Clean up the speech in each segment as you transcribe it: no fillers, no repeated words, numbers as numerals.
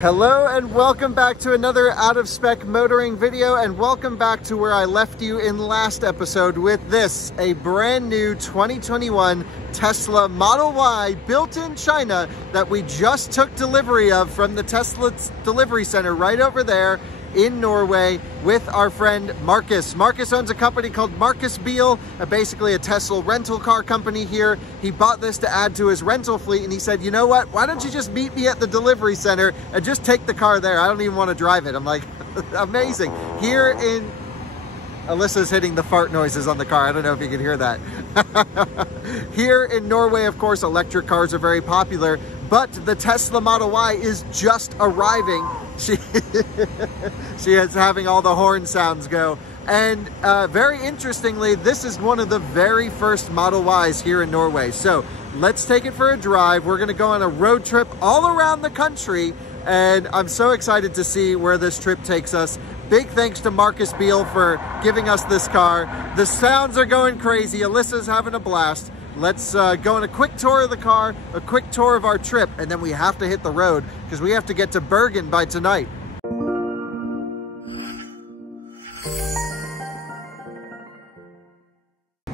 Hello and welcome back to another out of spec motoring video, and welcome back to where I left you in last episode with this, a brand new 2021 Tesla Model Y built in China that we just took delivery of from the Tesla delivery center right over there in Norway with our friend Marcus. Marcus owns a company called Marcusbil, basically a Tesla rental car company here. He bought this to add to his rental fleet, and he said, you know what, why don't you just meet me at the delivery center and just take the car there? I don't even want to drive it. I'm like, amazing. Here in, Alyssa's hitting the fart noises on the car. I don't know if you can hear that. Here in Norway, of course, electric cars are very popular, but the Tesla Model Y is just arriving. She is having all the horn sounds go. And very interestingly, this is one of the very first Model Ys here in Norway. So let's take it for a drive. We're gonna go on a road trip all around the country, and I'm so excited to see where this trip takes us. Big thanks to Marcusbil for giving us this car. The sounds are going crazy. Alyssa's having a blast. Let's go on a quick tour of the car, a quick tour of our trip, and then we have to hit the road because we have to get to Bergen by tonight.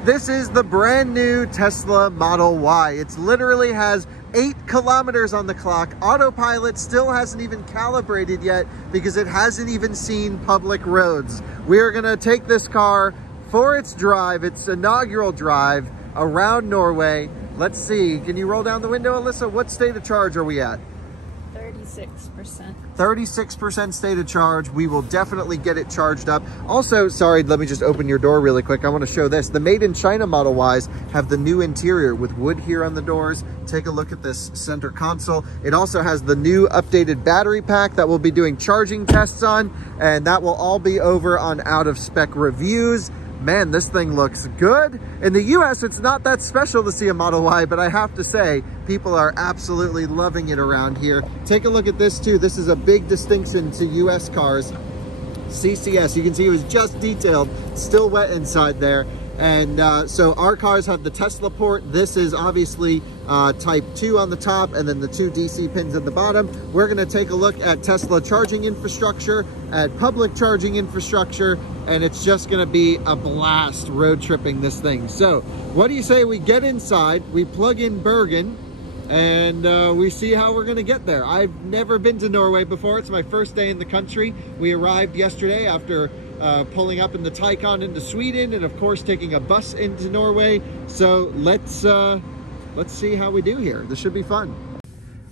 This is the brand new Tesla Model Y. It literally has 8 kilometers on the clock. Autopilot still hasn't even calibrated yet because it hasn't even seen public roads. We are gonna take this car for its drive, its inaugural drive, around Norway. Let's see, can you roll down the window, Alyssa? What state of charge are we at? 36%. 36% state of charge. We will definitely get it charged up. Also, sorry, let me just open your door really quick. I want to show this. The Made in China Model Ys have the new interior with wood here on the doors. Take a look at this center console. It also has the new updated battery pack that we'll be doing charging tests on, and that will all be over on Out of Spec Reviews. Man, this thing looks good. In the US, it's not that special to see a Model Y, but I have to say, people are absolutely loving it around here. Take a look at this too. This is a big distinction to US cars. CCS, you can see it was just detailed, still wet inside there. And so our cars have the Tesla port. This is obviously type 2 on the top, and then the 2 DC pins at the bottom. We're gonna take a look at Tesla charging infrastructure, at public charging infrastructure, and it's just gonna be a blast road tripping this thing. So what do you say we get inside, we plug in Bergen, and we see how we're gonna get there. I've never been to Norway before. It's my first day in the country. We arrived yesterday after pulling up in the Taycan into Sweden, and of course taking a bus into Norway. So let's see how we do here. This should be fun.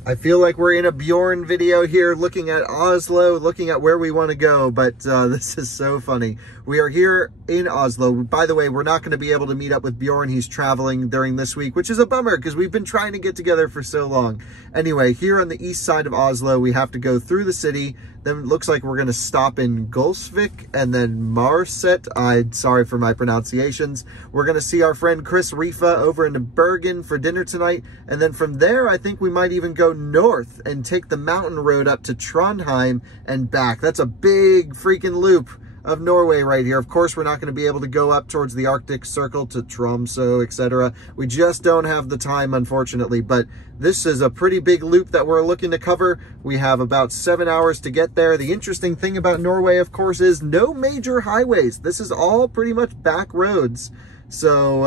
I feel like we're in a Bjorn video here, looking at Oslo, looking at where we want to go, but this is so funny. We are here in Oslo. By the way, we're not going to be able to meet up with Bjorn. He's traveling during this week, which is a bummer because we've been trying to get together for so long. Anyway, here on the east side of Oslo, we have to go through the city. Then it looks like we're going to stop in Gulsvik and then Marset. I'm sorry for my pronunciations. We're going to see our friend Chris Rifa over in Bergen for dinner tonight. And then from there, I think we might even go north and take the mountain road up to Trondheim and back. That's a big freaking loop of Norway right here. Of course, we're not going to be able to go up towards the Arctic Circle to Tromsø, etc. We just don't have the time, unfortunately, but this is a pretty big loop that we're looking to cover. We have about 7 hours to get there. The interesting thing about Norway, of course, is no major highways. This is all pretty much back roads. So,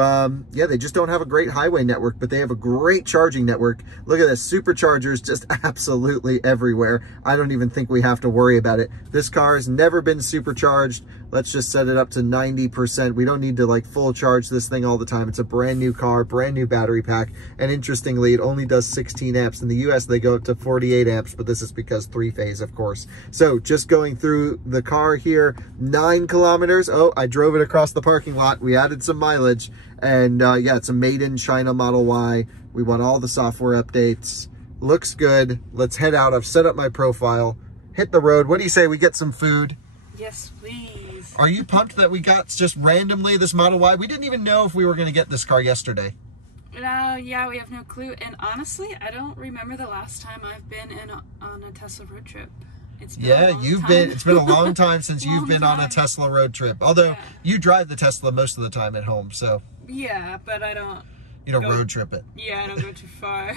yeah, they just don't have a great highway network, but they have a great charging network. Look at this, superchargers just absolutely everywhere. I don't even think we have to worry about it. This car has never been supercharged. Let's just set it up to 90%. We don't need to like full charge this thing all the time. It's a brand new car, brand new battery pack. And interestingly, it only does 16 amps. In the US, they go up to 48 amps, but this is because 3-phase, of course. So just going through the car here, 9 kilometers. Oh, I drove it across the parking lot. We added some mileage. And yeah, it's a Made in China Model Y. We want all the software updates. Looks good. Let's head out. I've set up my profile. Hit the road. What do you say we get some food? Yes, please. Are you pumped that we got just randomly this Model Y? We didn't even know if we were going to get this car yesterday. Yeah, we have no clue. And honestly, I don't remember the last time I've been on a Tesla road trip. It's been a long time. It's been a long time since you've been on a Tesla road trip. Although you drive the Tesla most of the time at home, so. Yeah, but I don't You don't road trip it. Yeah, I don't go too far.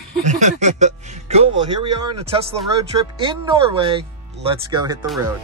Cool. Well, here we are on a Tesla road trip in Norway. Let's go hit the road.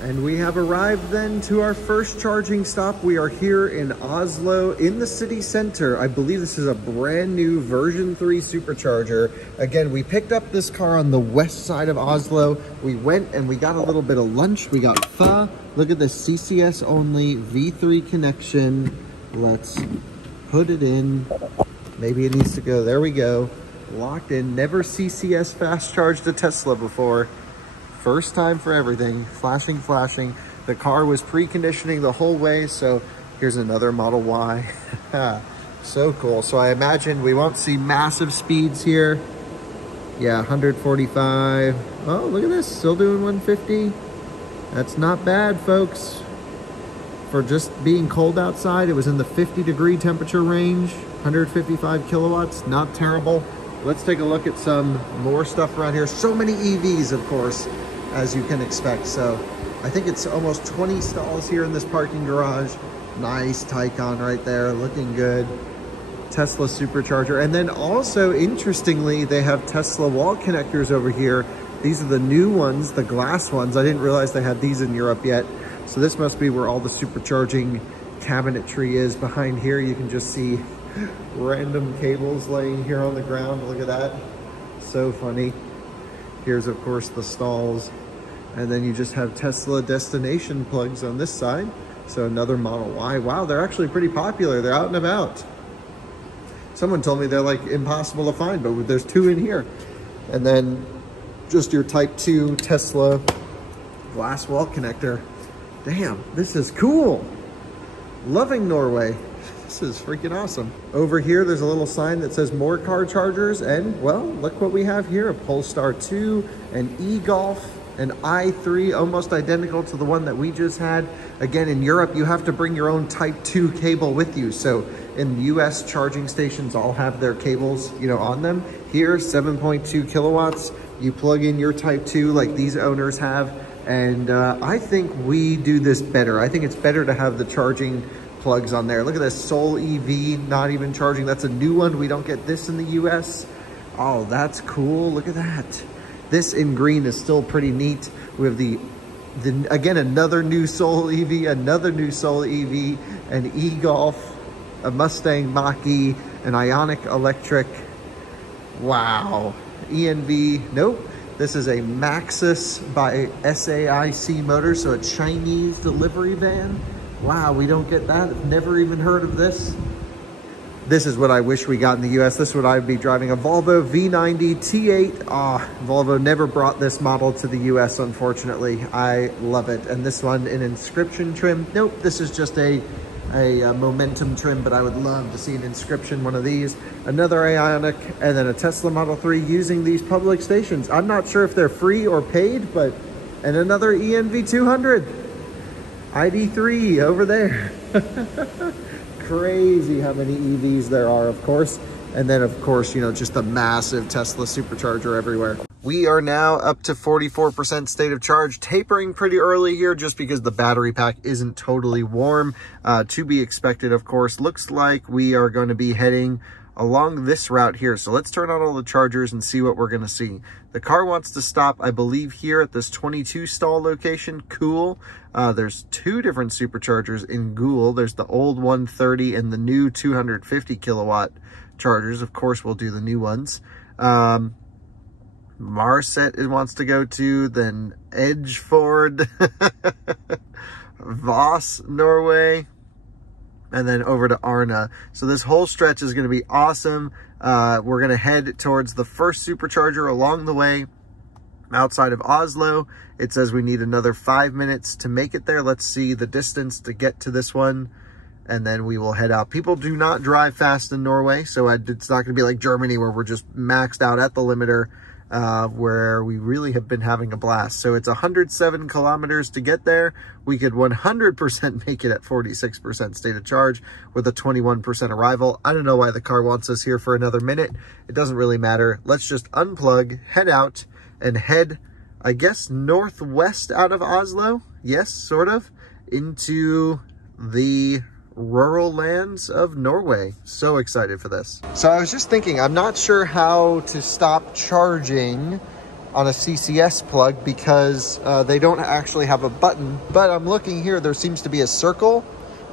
And we have arrived then to our first charging stop. We are here in Oslo in the city center. I believe this is a brand new version 3 supercharger. Again, we picked up this car on the west side of Oslo. We went and we got a little bit of lunch. We got pho. Look at this CCS only V3 connection. Let's put it in. Maybe it needs to go. There we go. Locked in. Never CCS fast charged a Tesla before. First time for everything. Flashing, flashing. The car was preconditioning the whole way, so here's another Model Y. So cool. So I imagine we won't see massive speeds here. Yeah, 145. Oh, look at this. Still doing 150. That's not bad, folks. For just being cold outside, it was in the 50-degree temperature range. 155 kilowatts. Not terrible. Let's take a look at some more stuff around here. So many EVs, of course, as you can expect. So I think it's almost 20 stalls here in this parking garage. Nice Taycan right there, looking good. Tesla supercharger. And then also, interestingly, they have Tesla wall connectors over here. These are the new ones, the glass ones. I didn't realize they had these in Europe yet. So this must be where all the supercharging cabinetry is. Behind here, you can just see random cables laying here on the ground. Look at that. So funny. Here's, of course, the stalls. And then you just have Tesla destination plugs on this side. So another Model Y. Wow, they're actually pretty popular. They're out and about. Someone told me they're like impossible to find, but there's 2 in here. And then just your Type 2 Tesla glass wall connector. Damn, this is cool. Loving Norway. This is freaking awesome. Over here, there's a little sign that says more car chargers. And well, look what we have here. A Polestar 2, an e-Golf, an i3, almost identical to the one that we just had. Again, in Europe, you have to bring your own Type 2 cable with you. So in the US, charging stations all have their cables, you know, on them. Here, 7.2 kilowatts. You plug in your Type 2 like these owners have. And I think we do this better. I think it's better to have the charging plugs on there. Look at this Soul EV, not even charging. That's a new one. We don't get this in the US. Oh, that's cool. Look at that. This in green is still pretty neat. We have the again, another new Soul EV, another new Soul EV, an e-Golf, a Mustang Mach-E, an Ioniq electric. Wow. ENV, nope. This is a Maxus by SAIC Motors, so a Chinese delivery van. Wow, we don't get that. I've never even heard of this. This is what I wish we got in the US. This is what I'd be driving, a Volvo V90 T8. Ah, Volvo never brought this model to the US, unfortunately. I love it. And this one in inscription trim. Nope, this is just a Momentum trim, but I would love to see an inscription, one of these. Another Ioniq, and then a Tesla Model 3 using these public stations. I'm not sure if they're free or paid, but, and another ENV 200. ID3 over there. Crazy how many EVs there are, of course. And then, of course, you know, just a massive Tesla supercharger everywhere. We are now up to 44% state of charge, tapering pretty early here just because the battery pack isn't totally warm. To be expected, of course. Looks like we are going to be heading along this route here. So let's turn on all the chargers and see what we're going to see. The car wants to stop, I believe, here at this 22 stall location. Cool. There's 2 different superchargers in Goole. There's the old 130 and the new 250 kilowatt chargers. Of course, we'll do the new ones. Marset it wants to go to, then Edgeford, Voss, Norway, and then over to Arna. So this whole stretch is going to be awesome. We're going to head towards the first supercharger along the way outside of Oslo. It says we need another 5 minutes to make it there. Let's see the distance to get to this one, and then we will head out. People do not drive fast in Norway, so it's not going to be like Germany where we're just maxed out at the limiter, where we really have been having a blast. So it's 107 kilometers to get there. We could 100% make it at 46% state of charge with a 21% arrival. I don't know why the car wants us here for another minute. It doesn't really matter. Let's just unplug, head out, and head, I guess, northwest out of Oslo. Yes, sort of, into the rural lands of Norway. So excited for this. So I was just thinking, I'm not sure how to stop charging on a CCS plug because they don't actually have a button, but I'm looking here, there seems to be a circle.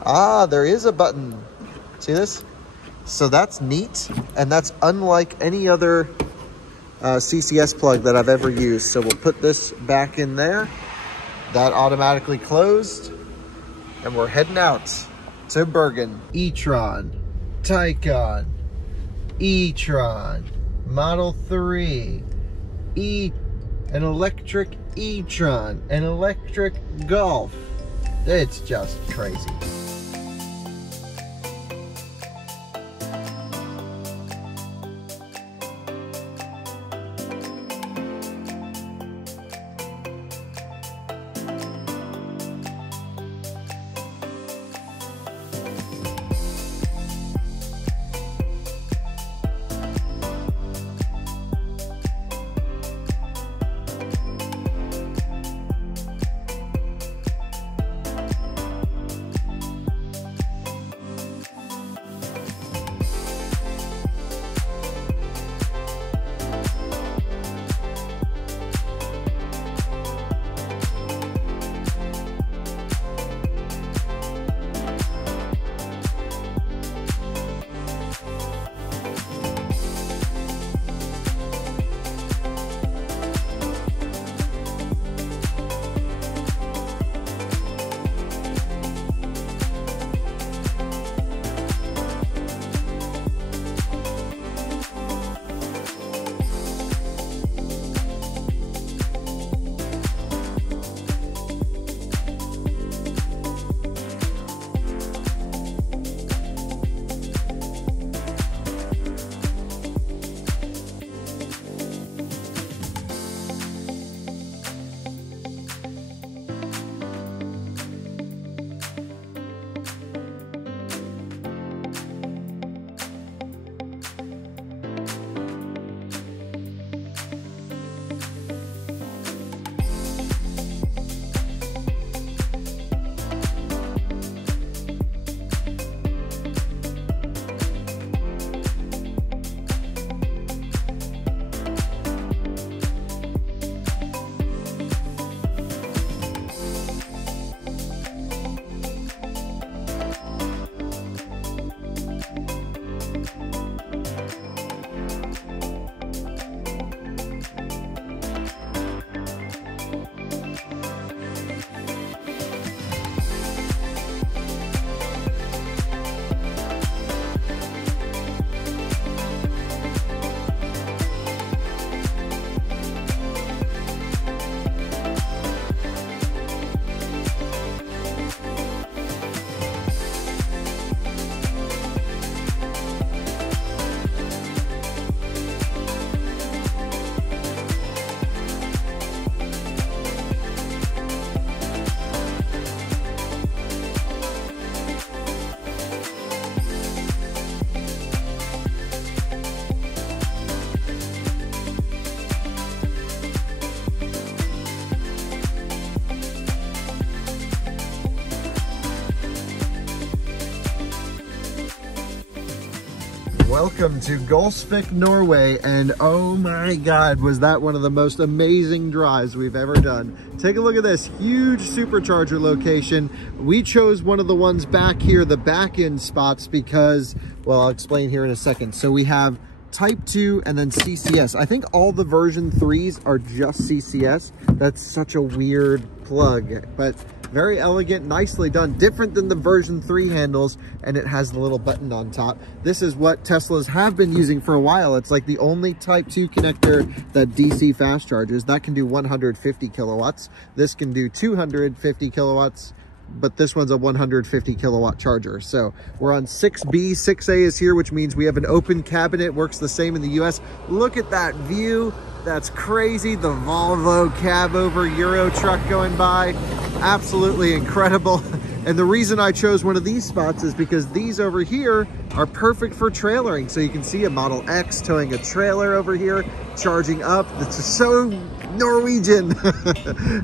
Ah, there is a button. See this? So that's neat, and that's unlike any other CCS plug that I've ever used. So we'll put this back in there. That automatically closed, and we're heading out to Bergen. E-tron, Taycan, E-tron, Model 3, an electric E-tron, an electric Golf. It's just crazy. welcome to Gulsvik, Norway, and oh my God, was that one of the most amazing drives we've ever done. Take a look at this huge supercharger location. We chose one of the ones back here, the back end spots, because, well, I'll explain here in a second. So we have Type 2 and then CCS. I think all the version 3s are just CCS. That's such a weird plug, but very elegant, nicely done, different than the version 3 handles, and it has the little button on top. This is what Teslas have been using for a while. It's like the only Type 2 connector that DC fast charges. That can do 150 kilowatts. This can do 250 kilowatts, but this one's a 150 kilowatt charger. So we're on 6B, 6A is here, which means we have an open cabinet, works the same in the US. Look at that view. That's crazy. The Volvo cab over Euro truck going by. Absolutely incredible. And the reason I chose one of these spots is because these over here are perfect for trailering. So you can see a Model X towing a trailer over here, charging up. It's so Norwegian.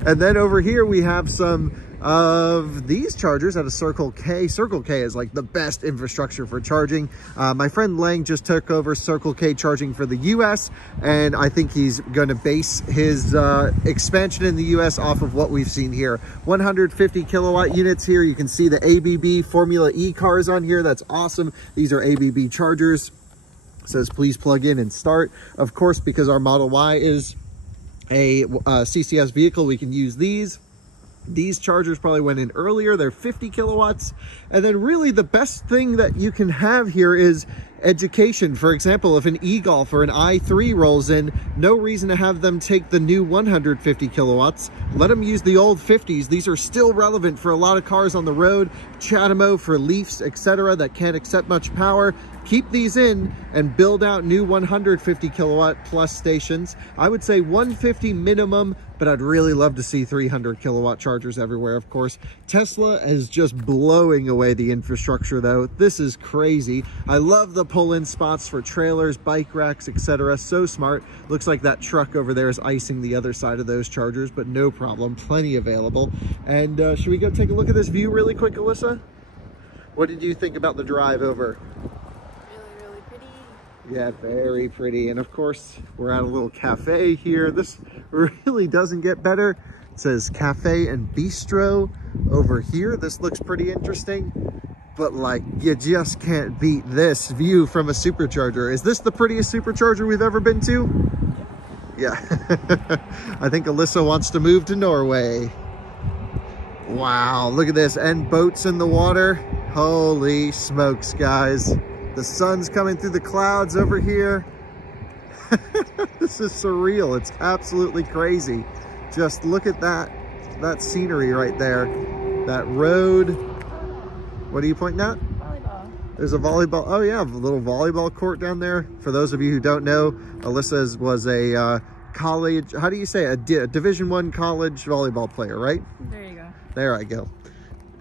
And then over here we have some of these chargers at a Circle K. Circle K is like the best infrastructure for charging. My friend Lang just took over Circle K charging for the US, and I think he's going to base his expansion in the US off of what we've seen here. 150 kilowatt units here. You can see the ABB Formula E cars on here. That's awesome. These are ABB chargers. It says please plug in and start. Of course, because our Model Y is a CCS vehicle, we can use these. These chargers probably went in earlier. They're 50 kilowatts. And then really the best thing that you can have here is education. For example, if an e-Golf or an i3 rolls in, no reason to have them take the new 150 kilowatts. Let them use the old 50s. These are still relevant for a lot of cars on the road, Chatamo for Leafs, etc. that can't accept much power. Keep these in and build out new 150 kilowatt plus stations. I would say 150 minimum, but I'd really love to see 300 kilowatt chargers everywhere, of course. Tesla is just blowing away the infrastructure though. This is crazy. I love the pull-in spots for trailers, bike racks, etc. So smart. Looks like that truck over there is icing the other side of those chargers, but no problem, plenty available. And should we go take a look at this view really quick, Alyssa? What did you think about the drive over? Yeah, very pretty. And of course, we're at a little cafe here. This really doesn't get better. It says cafe and bistro over here. This looks pretty interesting, but like you just can't beat this view from a supercharger. Is this the prettiest supercharger we've ever been to? Yeah. I think Alyssa wants to move to Norway. Wow, look at this. And boats in the water. Holy smokes, guys. The sun's coming through the clouds over here. This is surreal. It's absolutely crazy. Just look at that scenery right there. That road. What are you pointing at? Volleyball. There's a volleyball. Oh yeah, a little volleyball court down there. For those of you who don't know, Alyssa was a college, how do you say, a Division I college volleyball player, right? There you go. There I go.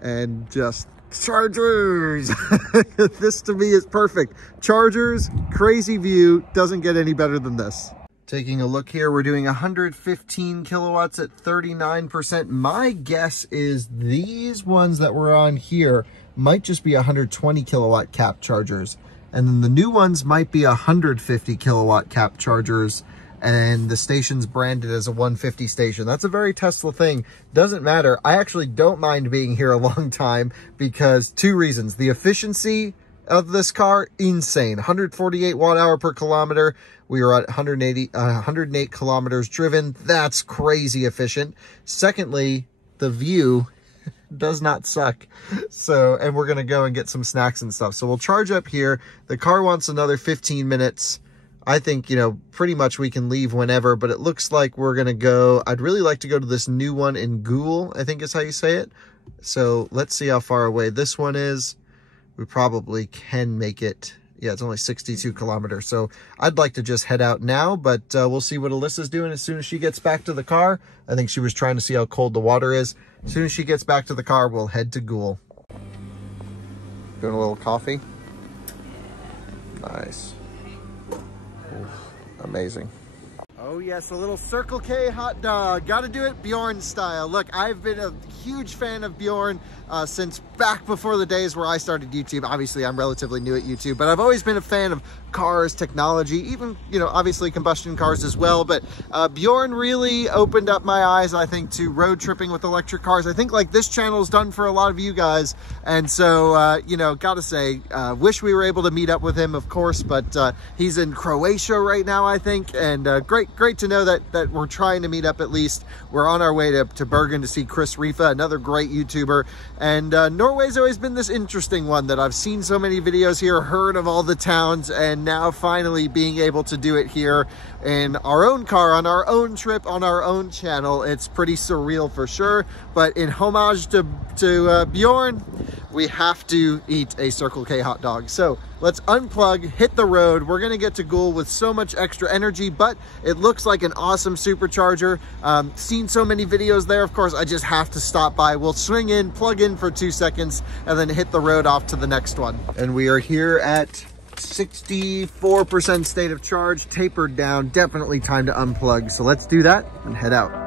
And just chargers. This to me is perfect. Chargers, crazy view, doesn't get any better than this. Taking a look here, we're doing 115 kilowatts at 39%. My guess is these ones that we're on here might just be 120 kilowatt cap chargers. And then the new ones might be 150 kilowatt cap chargers. And the station's branded as a 150 station. That's a very Tesla thing. Doesn't matter. I actually don't mind being here a long time because two reasons. The efficiency of this car, insane. 148 watt hour per kilometer. We are at 108 kilometers driven. That's crazy efficient. Secondly, the view does not suck. So, and we're going to go and get some snacks and stuff. So we'll charge up here. The car wants another 15 minutes. I think, you know, pretty much we can leave whenever, but it looks like we're going to go. I'd really like to go to this new one in Goul, I think is how you say it. So let's see how far away this one is. We probably can make it. Yeah, it's only 62 kilometers. So I'd like to just head out now, but we'll see what Alyssa's doing as soon as she gets back to the car. I think she was trying to see how cold the water is. As soon as she gets back to the car, we'll head to Goul. Doing a little coffee. Nice. Amazing. Oh yes, a little Circle K hot dog. Gotta do it Bjorn style. Look, I've been a huge fan of Bjorn since back before the days where I started YouTube. Obviously, I'm relatively new at YouTube, but I've always been a fan of cars, technology, even, you know, obviously combustion cars as well. But Bjorn really opened up my eyes, I think, to road tripping with electric cars. I think like this channel's done for a lot of you guys. And so, you know, gotta say, wish we were able to meet up with him, of course, but he's in Croatia right now, I think. And great to know that we're trying to meet up at least. We're on our way to Bergen to see Chris Rifa, another great YouTuber. And Norway's always been this interesting one that I've seen so many videos here, heard of all the towns, and now finally being able to do it here in our own car, on our own trip, on our own channel. It's pretty surreal for sure. But in homage to Bjorn, we have to eat a Circle K hot dog. So let's unplug, hit the road. We're gonna get to Goul with so much extra energy, but it looks like an awesome supercharger. Seen so many videos there. Of course, I just have to stop by. We'll swing in, plug in for 2 seconds, and then hit the road off to the next one. And we are here at 64% state of charge, tapered down. Definitely time to unplug. So let's do that and head out.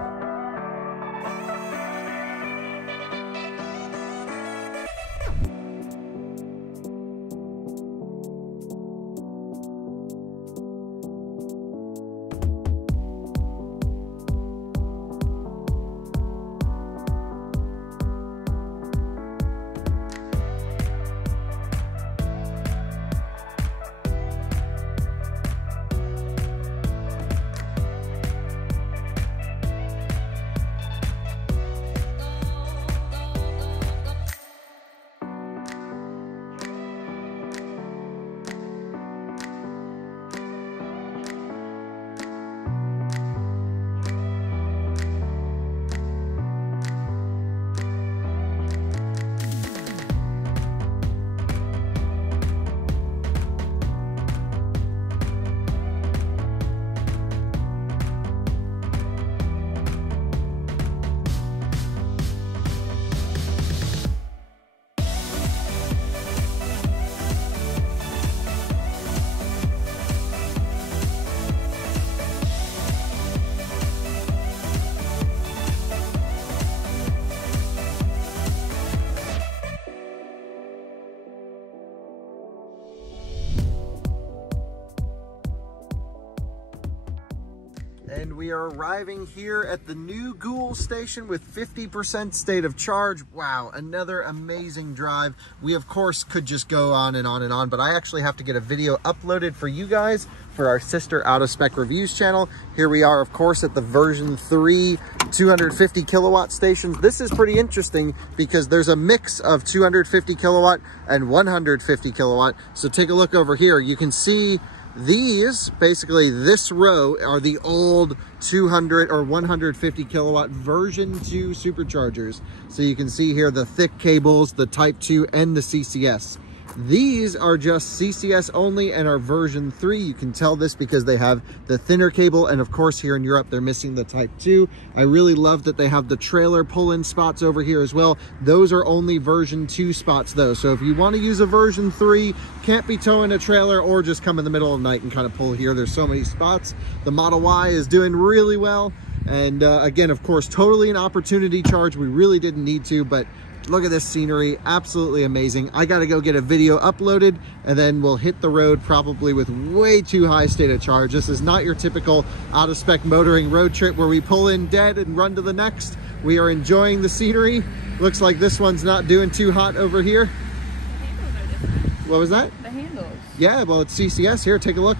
And we are arriving here at the new Goul station with 50% state of charge. Wow, another amazing drive. We, of course, could just go on and on and on, but I actually have to get a video uploaded for you guys for our sister Out of Spec Reviews channel. Here we are, of course, at the version 3 250 kilowatt stations. This is pretty interesting because there's a mix of 250 kilowatt and 150 kilowatt. So take a look over here. You can see these, basically this row, are the old 200 or 150 kilowatt version 2 superchargers. So you can see here the thick cables, the Type 2 and the CCS. These are just CCS only and are version 3. You can tell this because they have the thinner cable, and of course here in Europe they're missing the Type 2. I really love that they have the trailer pull-in spots over here as well. Those are only version 2 spots though, so if you want to use a version 3, can't be towing a trailer or just come in the middle of the night and kind of pull here. There's so many spots. The Model Y is doing really well, and again, of course, totally an opportunity charge. We really didn't need to, but look at this scenery, absolutely amazing. I gotta go get a video uploaded and then we'll hit the road probably with way too high state of charge. This is not your typical out of spec motoring road trip where we pull in dead and run to the next. We are enjoying the scenery. Looks like this one's not doing too hot over here. The handles are different. What was that? The handles. Yeah, well, it's CCS here. Take a look.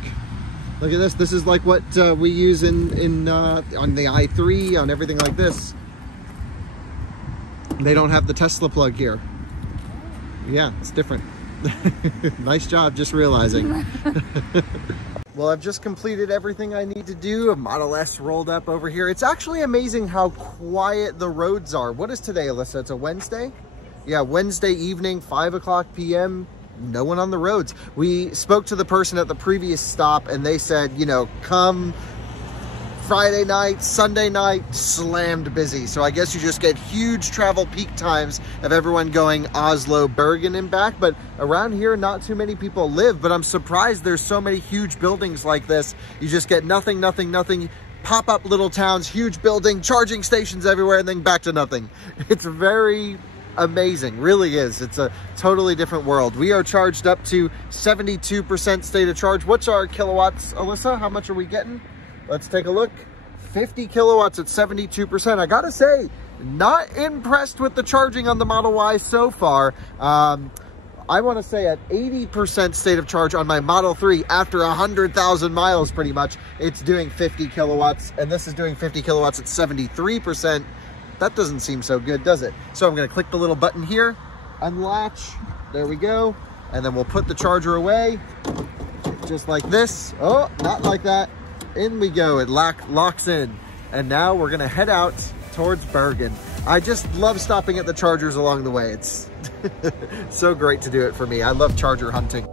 Look at this. This is like what we use on the i3, on everything like this. They don't have the Tesla plug here. Yeah, it's different. Nice job, just realizing. Well, I've just completed everything I need to do. A Model S rolled up over here. It's actually amazing how quiet the roads are. What is today, Alyssa? It's a Wednesday? Yeah, Wednesday evening, 5 o'clock p.m. No one on the roads. We spoke to the person at the previous stop and they said, you know, come Friday night, Sunday night, slammed busy. So I guess you just get huge travel peak times of everyone going Oslo, Bergen and back. But around here, not too many people live, but I'm surprised there's so many huge buildings like this. You just get nothing, nothing, nothing. pop-up little towns, huge building, charging stations everywhere, and then back to nothing. It's very amazing, really is. It's a totally different world. We are charged up to 72% state of charge. What's our kilowatts, Alyssa? How much are we getting? Let's take a look. 50 kilowatts at 72%. I gotta say, not impressed with the charging on the Model Y so far. I want to say at 80% state of charge on my Model 3 after 100,000 miles pretty much, it's doing 50 kilowatts, and this is doing 50 kilowatts at 73%. That doesn't seem so good, does it? So I'm going to click the little button here, unlatch, there we go, and then we'll put the charger away, just like this. Oh, not like that. In we go, it locks in. And now we're going to head out towards Bergen. I just love stopping at the chargers along the way. It's so great to do it for me. I love charger hunting.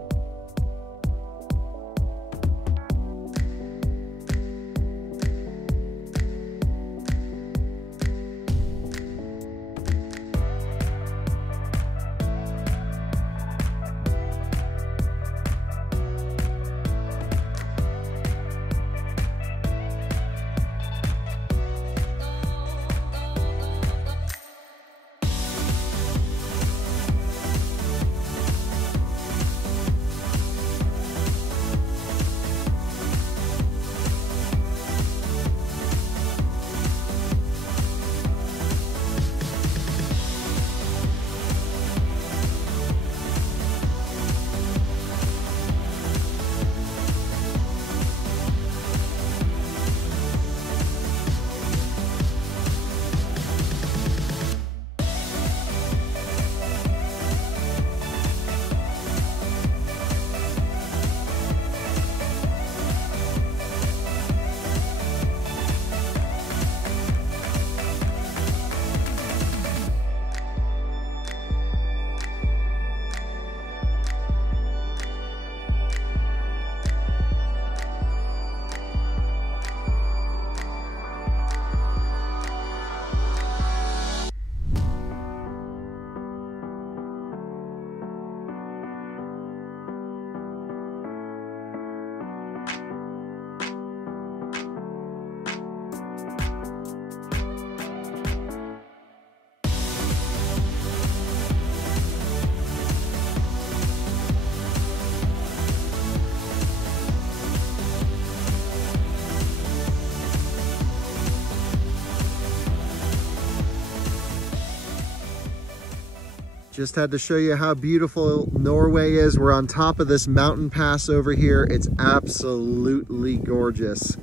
Just had to show you how beautiful Norway is. We're on top of this mountain pass over here. It's absolutely gorgeous.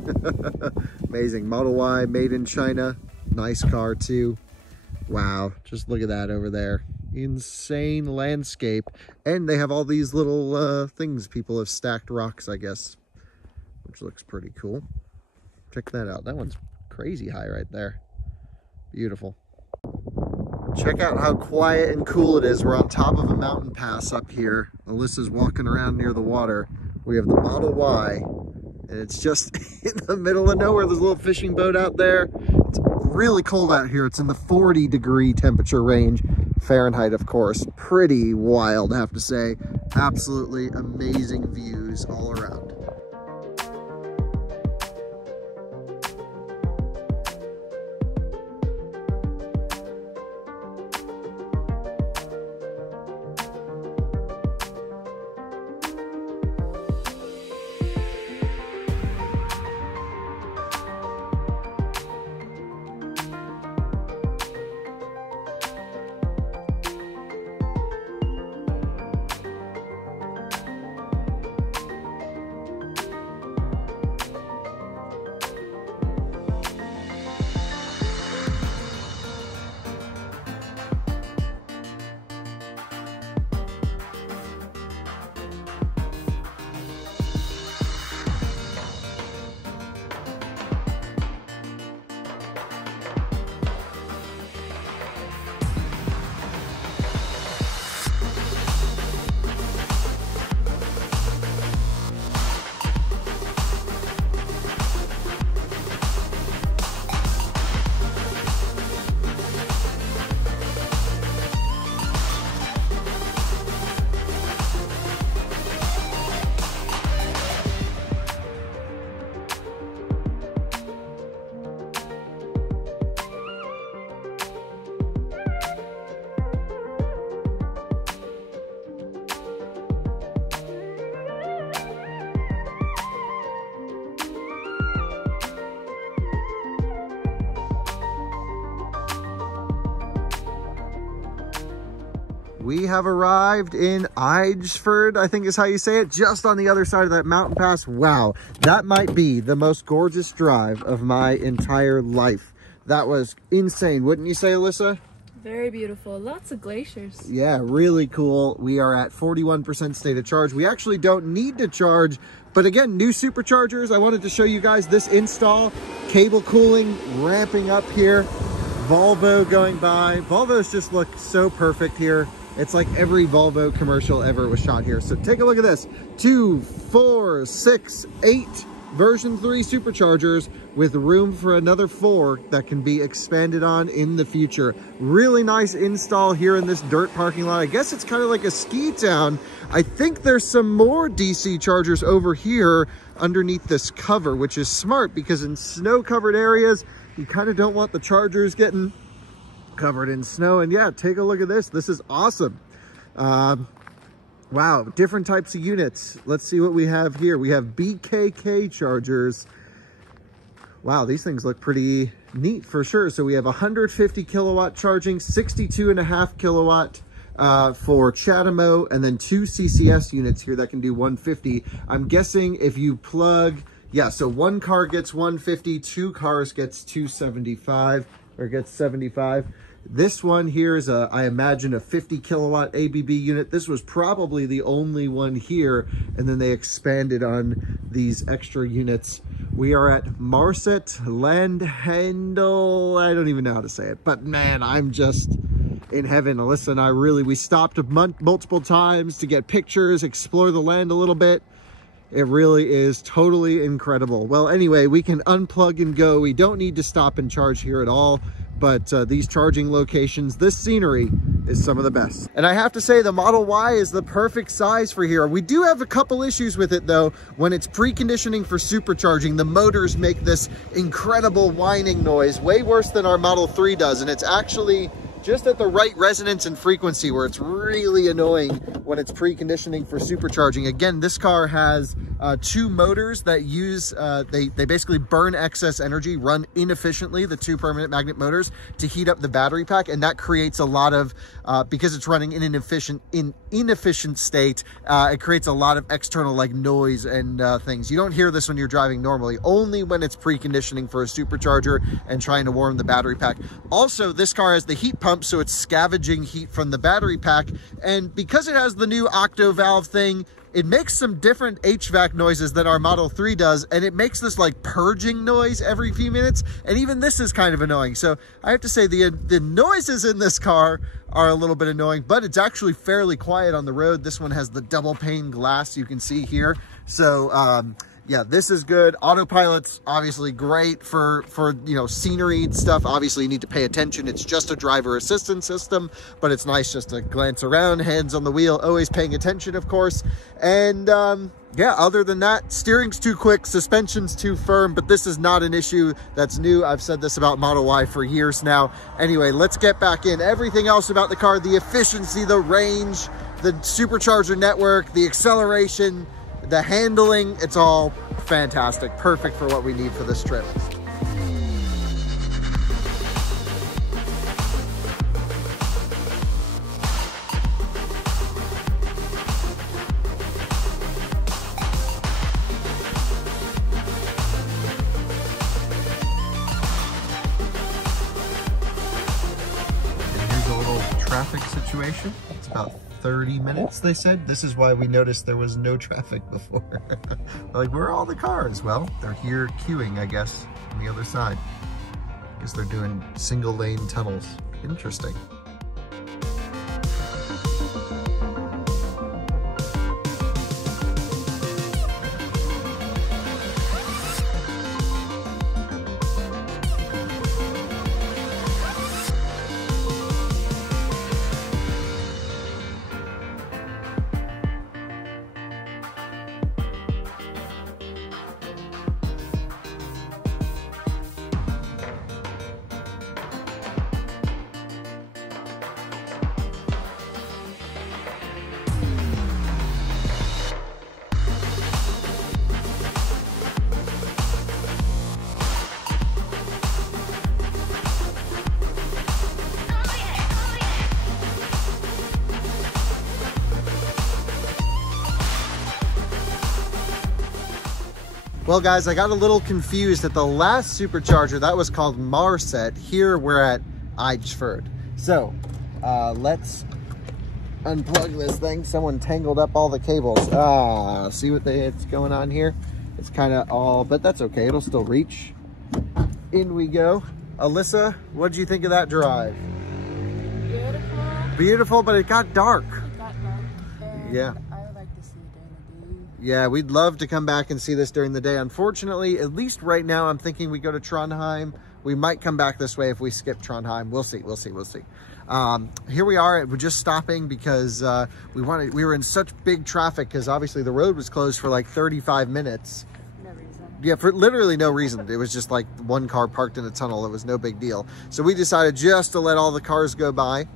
Amazing. Model Y, made in China. Nice car too. Wow, just look at that over there. Insane landscape. And they have all these little things people have stacked rocks, I guess, which looks pretty cool. Check that out. That one's crazy high right there. Beautiful. Check out how quiet and cool it is. We're on top of a mountain pass up here. Alyssa's walking around near the water. We have the Model Y, and it's just in the middle of nowhere. There's a little fishing boat out there. It's really cold out here. It's in the 40-degree temperature range. Fahrenheit, of course. Pretty wild, I have to say. Absolutely amazing views all around. We have arrived in Eidsfjord, I think is how you say it, just on the other side of that mountain pass. Wow, that might be the most gorgeous drive of my entire life. That was insane, wouldn't you say, Alyssa? Very beautiful. Lots of glaciers. Yeah, really cool. We are at 41% state of charge. We actually don't need to charge, but again, new superchargers. I wanted to show you guys this install. Cable cooling ramping up here. Volvo going by. Volvos just look so perfect here. It's like every Volvo commercial ever was shot here. So take a look at this. 2, 4, 6, 8 version 3 superchargers with room for another 4 that can be expanded on in the future. Really nice install here in this dirt parking lot. I guess it's kind of like a ski town. I think there's some more DC chargers over here underneath this cover, which is smart because in snow covered areas, you kind of don't want the chargers getting covered in snow. And yeah, take a look at this. This is awesome. Wow, different types of units. Let's see what we have here. We have Bkk Chargers. Wow, these things look pretty neat for sure. So we have 150 kilowatt charging, 62.5 kilowatt for Chatamo, and then 2 CCS units here that can do 150. I'm guessing if you plug, yeah, so 1 car gets 150, 2 cars gets 275, or gets 75. This one here is I imagine a 50 kilowatt ABB unit. This was probably the only one here, and then they expanded on these extra units. We are at Marset Landhandel. I don't even know how to say it, but man, I'm just in heaven. Alyssa and I we stopped multiple times to get pictures, explore the land a little bit. It really is totally incredible. Well, anyway, we can unplug and go. We don't need to stop and charge here at all. But these charging locations, this scenery is some of the best. And I have to say the Model Y is the perfect size for here. We do have a couple issues with it though. When it's preconditioning for supercharging, the motors make this incredible whining noise, way worse than our Model 3 does. And it's actually just at the right resonance and frequency where it's really annoying when it's preconditioning for supercharging. Again, this car has 2 motors that use, they basically burn excess energy, run inefficiently, the 2 permanent magnet motors, to heat up the battery pack. And that creates a lot of, because it's running in an inefficient state, it creates a lot of external like noise and things. You don't hear this when you're driving normally, only when it's preconditioning for a supercharger and trying to warm the battery pack. Also, this car has the heat pump, so it's scavenging heat from the battery pack. And because it has the new octo valve thing, it makes some different HVAC noises than our Model 3 does, and it makes this like purging noise every few minutes, and even this is kind of annoying. So I have to say the noises in this car are a little bit annoying, but it's actually fairly quiet on the road. This one has the double pane glass you can see here. So yeah, this is good. Autopilot's obviously great for you know, scenery and stuff. Obviously you need to pay attention. It's just a driver assistance system, but it's nice just to glance around, hands on the wheel, always paying attention, of course. And yeah, other than that, steering's too quick, suspension's too firm, but this is not an issue that's new. I've said this about Model Y for years now. Anyway, let's get back in. Everything else about the car, the efficiency, the range, the supercharger network, the acceleration, the handling, it's all fantastic. Perfect for what we need for this trip. And here's a little traffic situation. It's about 30 minutes, they said. This is why we noticed there was no traffic before. Like, where are all the cars? Well, they're here queuing, I guess, on the other side. I guess they're doing single lane tunnels. Interesting. Well, guys, I got a little confused at the last supercharger. That was called Marset. Here we're at Eichford. So let's unplug this thing. Someone tangled up all the cables. See what it's going on here? It's kind of all, but that's okay. It'll still reach. In we go. Alyssa, what did you think of that drive? Beautiful. Beautiful, but it got dark. It got dark. Yeah. I would like to see it during the day. Yeah, we'd love to come back and see this during the day. Unfortunately, at least right now, I'm thinking we go to Trondheim. We might come back this way if we skip Trondheim. We'll see. Here we are. We're just stopping because we were in such big traffic because obviously the road was closed for like 35 minutes. No reason. Yeah, for literally no reason. It was just like one car parked in a tunnel. It was no big deal. So we decided just to let all the cars go by,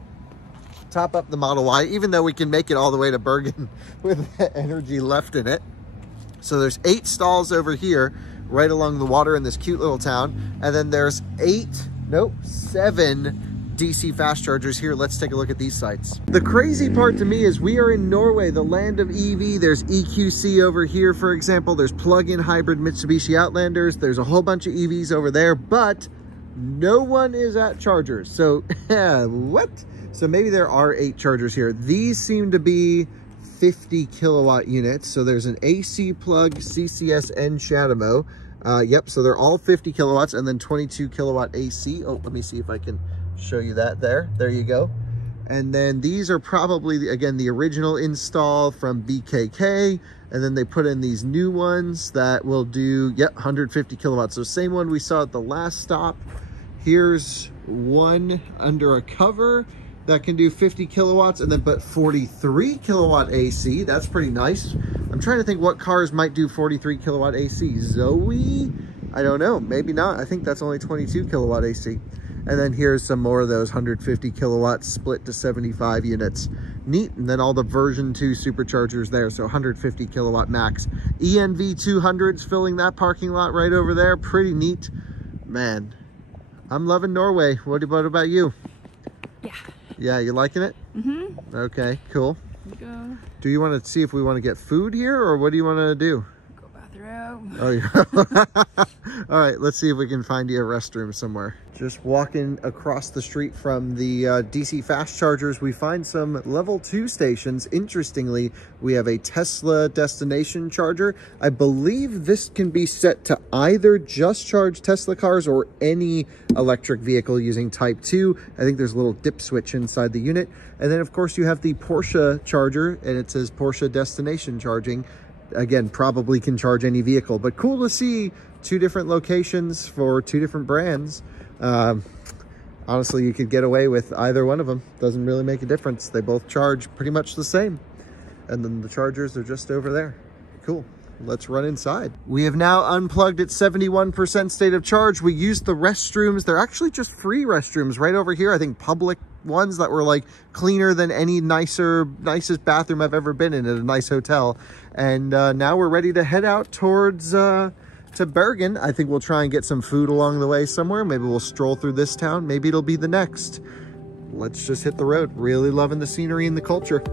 top up the Model Y, even though we can make it all the way to Bergen with energy left in it. So there's 8 stalls over here right along the water in this cute little town. And then there's 7 DC fast chargers here. Let's take a look at these sites. The crazy part to me is we are in Norway, the land of EV. There's EQC over here, for example. There's plug-in hybrid Mitsubishi Outlanders. There's a whole bunch of EVs over there, but no one is at chargers. So what? So maybe there are 8 chargers here. These seem to be 50 kilowatt units. So there's an AC plug, CCS, and Shadamo. Yep, so they're all 50 kilowatts and then 22 kilowatt AC. Oh, let me see if I can show you that there. There you go. And then these are probably, again, the original install from Bkk. And then they put in these new ones that will do, 150 kilowatts. So same one we saw at the last stop. Here's one under a cover that can do 50 kilowatts and then but 43 kilowatt AC. That's pretty nice. I'm trying to think what cars might do 43 kilowatt AC. Zoe? I don't know. Maybe not. I think that's only 22 kilowatt AC. And then here's some more of those 150 kilowatts split to 75 units. Neat. And then all the version 2 superchargers there. So 150 kilowatt max. ENV 200s filling that parking lot right over there. Pretty neat. Man, I'm loving Norway. What about you? Yeah. Yeah, you liking it? Mm-hmm. Okay, cool. Go. Do you want to see if we want to get food here or what do you want to do? Go bathroom. Oh, yeah. All right, let's see if we can find you a restroom somewhere. Just walking across the street from the DC fast chargers, we find some level 2 stations. Interestingly, we have a Tesla destination charger. I believe this can be set to either just charge Tesla cars or any electric vehicle using Type 2. I think there's a little dip switch inside the unit. And then, of course, you have the Porsche Charger, and it says Porsche destination charging. Again, probably can charge any vehicle, but cool to see 2 different locations for 2 different brands. Honestly, you could get away with either one of them. Doesn't really make a difference. They both charge pretty much the same. And then the chargers are just over there. Cool. Let's run inside. We have now unplugged at 71% state of charge. We used the restrooms. They're actually just free restrooms right over here. I think public ones that were like cleaner than any nicest bathroom I've ever been in at a nice hotel. And now we're ready to head out towards to Bergen. I think we'll try and get some food along the way somewhere. Maybe we'll stroll through this town. Maybe it'll be the next. Let's just hit the road. Really loving the scenery and the culture.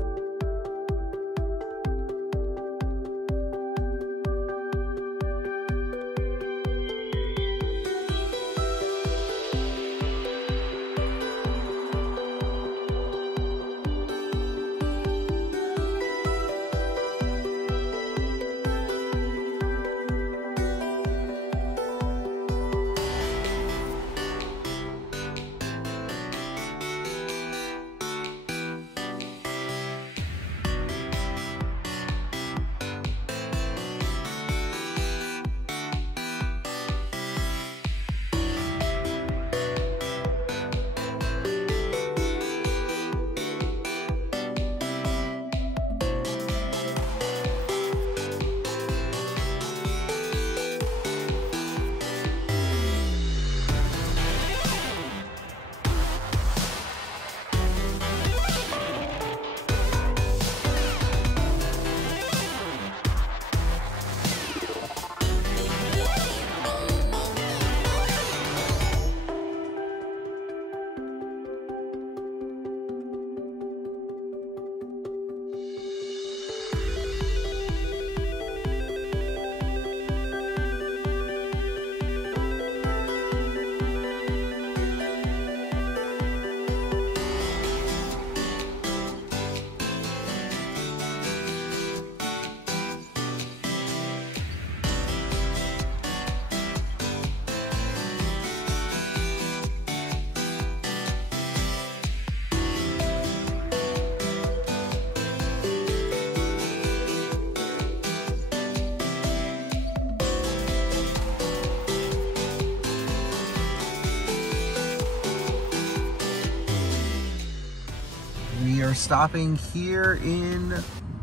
are stopping here in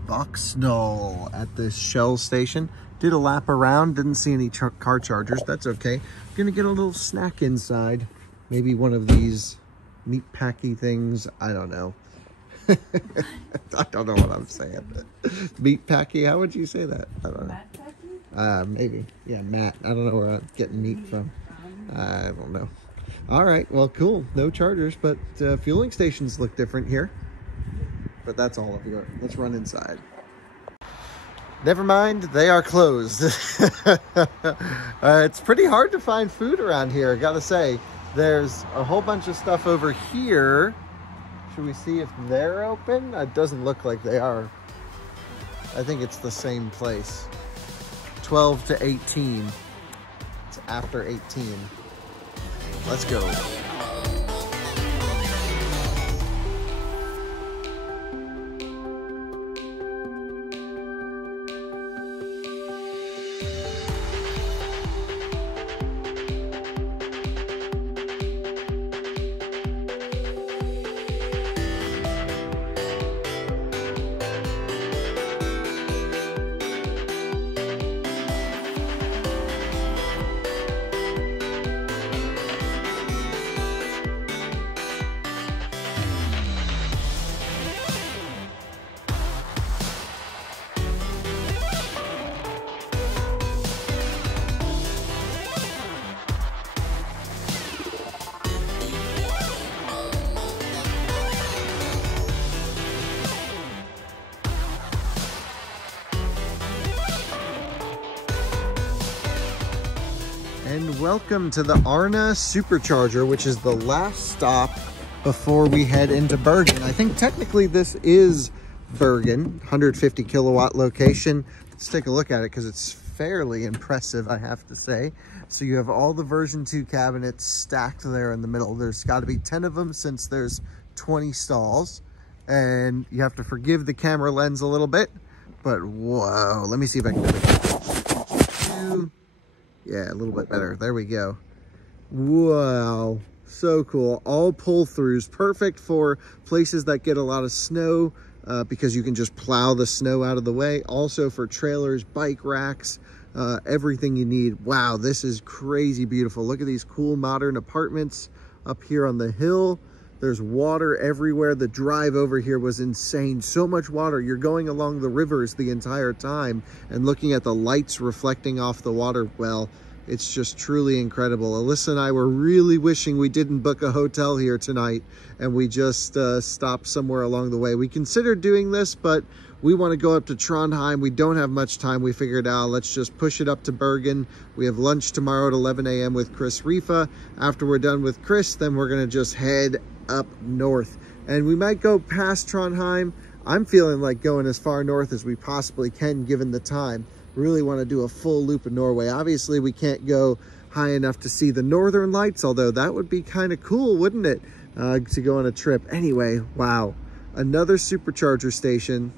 Buxnell at this Shell station. Did a lap around, didn't see any car chargers. That's okay. Gonna get a little snack inside. Maybe one of these meat packy things. I don't know. I don't know what I'm saying. Meat packy, how would you say that? I don't know. Maybe. Yeah, Matt. I don't know where I'm getting meat from. I don't know. All right, well, cool. No chargers, but fueling stations look different here. But that's all of you. Let's run inside. Never mind, they are closed. It's pretty hard to find food around here, I gotta say. There's a whole bunch of stuff over here. Should we see if they're open? It doesn't look like they are. I think it's the same place. 12 to 18. It's after 18. Let's go. And welcome to the Arna Supercharger, which is the last stop before we head into Bergen. I think technically this is Bergen, 150 kilowatt location. Let's take a look at it because it's fairly impressive, I have to say. So you have all the version 2 cabinets stacked there in the middle. There's got to be 10 of them since there's 20 stalls. And you have to forgive the camera lens a little bit, but whoa, let me see if I can do it. Yeah, a little bit better. There we go. Wow, so cool. All pull-throughs, perfect for places that get a lot of snow because you can just plow the snow out of the way. Also for trailers, bike racks, everything you need. Wow, this is crazy beautiful. Look at these cool modern apartments up here on the hill. There's water everywhere. The drive over here was insane. So much water. You're going along the rivers the entire time and looking at the lights reflecting off the water. Well, it's just truly incredible. Alyssa and I were really wishing we didn't book a hotel here tonight and we just stopped somewhere along the way. We considered doing this, but we want to go up to Trondheim. We don't have much time. We figured out, let's just push it up to Bergen. We have lunch tomorrow at 11 a.m. with Chris Rifa. After we're done with Chris, then we're going to just head up north. And we might go past Trondheim. I'm feeling like going as far north as we possibly can given the time. Really want to do a full loop of Norway. Obviously, we can't go high enough to see the northern lights, although that would be kind of cool, wouldn't it? To go on a trip. Anyway, wow. Another supercharger station.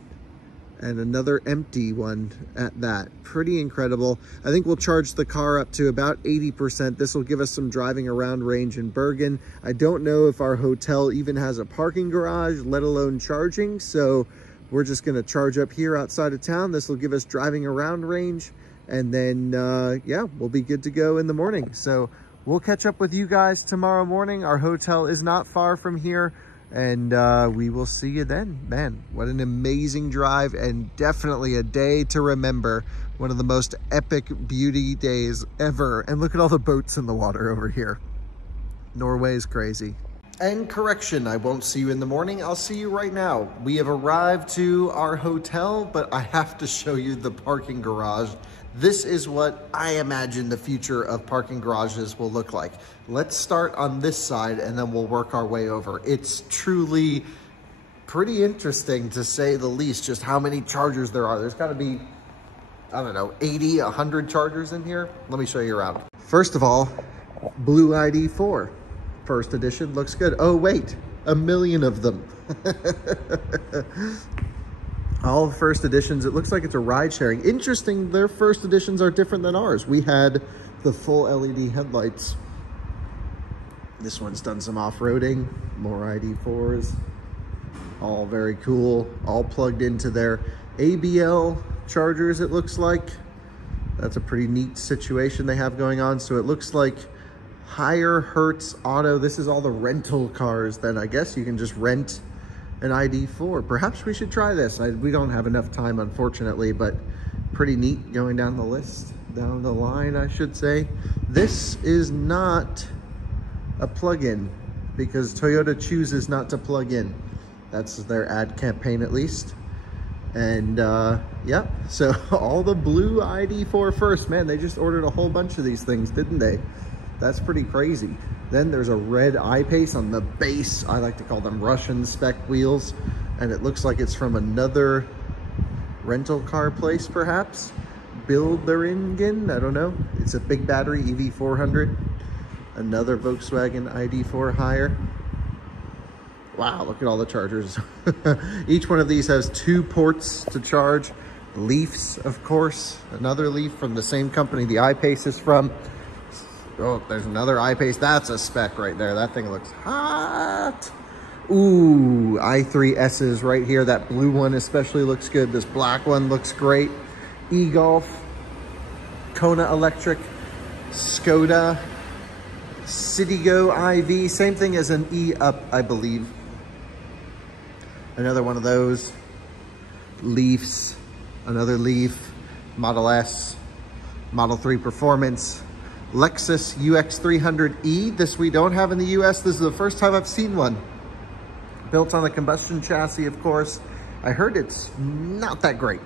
And another empty one at that. Pretty incredible. I think we'll charge the car up to about 80%. This will give us some driving around range in Bergen. I don't know if our hotel even has a parking garage, let alone charging. So we're just going to charge up here outside of town. This will give us driving around range. And then, yeah, we'll be good to go in the morning. So we'll catch up with you guys tomorrow morning. Our hotel is not far from here. And we will see you then. Man, what an amazing drive and definitely a day to remember. One of the most epic beauty days ever. And look at all the boats in the water over here. Norway is crazy. And correction, I won't see you in the morning. I'll see you right now. We have arrived to our hotel, but I have to show you the parking garage. This is what I imagine the future of parking garages will look like. Let's start on this side and then we'll work our way over. It's truly pretty interesting to say the least, just how many chargers there are. There's gotta be, I don't know, 80, 100 chargers in here. Let me show you around. First of all, Blue ID 4. First edition looks good. Oh wait, 1 million of them. All first editions, it looks like it's a ride sharing. Interesting, their first editions are different than ours. We had the full LED headlights. This one's done some off-roading, more ID4s. All very cool, all plugged into their ABL chargers, it looks like. That's a pretty neat situation they have going on. So it looks like higher Hertz Auto. This is all the rental cars. Then I guess you can just rent an ID4. Perhaps we should try this. We don't have enough time, unfortunately, but pretty neat going down the list, down the line, I should say. This is not a plug-in because Toyota chooses not to plug in. That's their ad campaign, at least. And yeah, so all the blue ID4 first. Man, they just ordered a whole bunch of these things, didn't they? That's pretty crazy. Then there's a red I-Pace on the base. I like to call them Russian spec wheels. And it looks like it's from another rental car place, perhaps. Bergen, I don't know. It's a big battery, EV400. Another Volkswagen ID4 higher. Wow, look at all the chargers. Each one of these has 2 ports to charge. Leafs, of course. Another Leaf from the same company the I-Pace is from. Oh, there's another I-Pace. That's a spec right there. That thing looks hot. Ooh, i3S's right here. That blue one especially looks good. This black one looks great. E-Golf, Kona Electric, Skoda, Citigo IV. Same thing as an E-Up, I believe. Another one of those. Leafs, another Leaf, Model S, Model 3 Performance, Lexus UX300E. This we don't have in the US. This is the first time I've seen one. Built on a combustion chassis, of course. I heard it's not that great,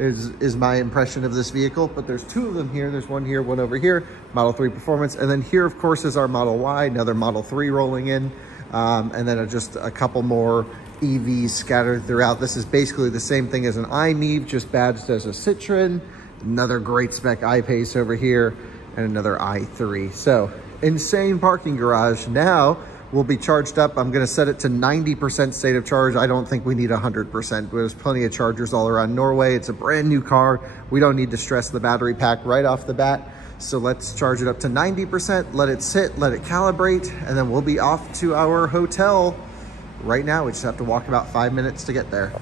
is my impression of this vehicle, but there's 2 of them here. There's one here, one over here, Model 3 Performance. And then here, of course, is our Model Y, another Model 3 rolling in. And then just a couple more EVs scattered throughout. This is basically the same thing as an iMeave, just badged as a Citroen. Another great spec I-Pace over here, and another i3. So, insane parking garage. Now, we'll be charged up. I'm gonna set it to 90% state of charge. I don't think we need 100%. There's plenty of chargers all around Norway. It's a brand new car. We don't need to stress the battery pack right off the bat. So let's charge it up to 90%, let it sit, let it calibrate, and then we'll be off to our hotel. Right now, we just have to walk about 5 minutes to get there.